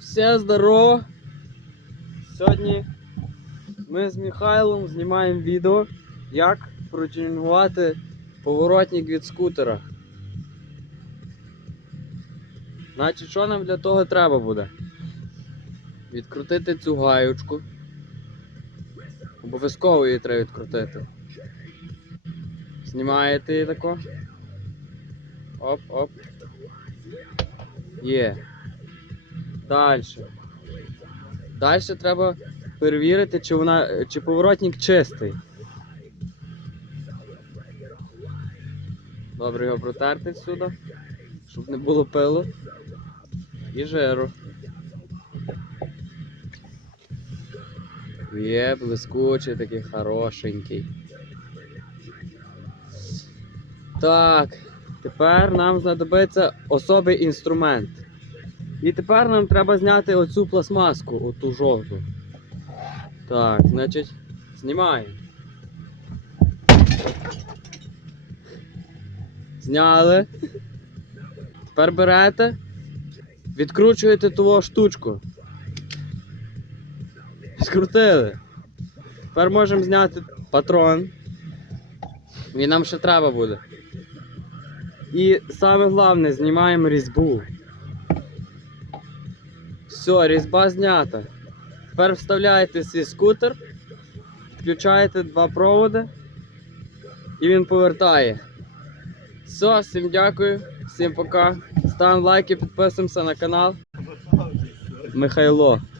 Все здорово! Сьогодні ми з Михайлом знімаємо відео, як протюнінгувати поворотник від скутера. Значить, що нам для того треба буде? Відкрутити цю гаючку. Обов'язково її треба відкрутити. Знімаєте її тако. Оп, оп. Є. Далі. Далі треба перевірити, чи вона, чи поворотник чистий. Добре його протерти сюди, щоб не було пилу і жиру. Є, блискучий такий хорошенький. Так, тепер нам знадобиться особий інструмент. І тепер нам треба зняти оцю пластмаску, оту жовту. Так, значить, знімаємо. Зняли. Тепер берете, відкручуєте ту штучку. Скрутили. Тепер можемо зняти патрон. Він нам ще треба буде. І саме головне, знімаємо різьбу. Все, різьба знята. Тепер вставляєте свій скутер, включаєте два проводи і він повертає. Все, всім дякую, всім пока. Ставимо лайки, підписуємося на канал. Михайло.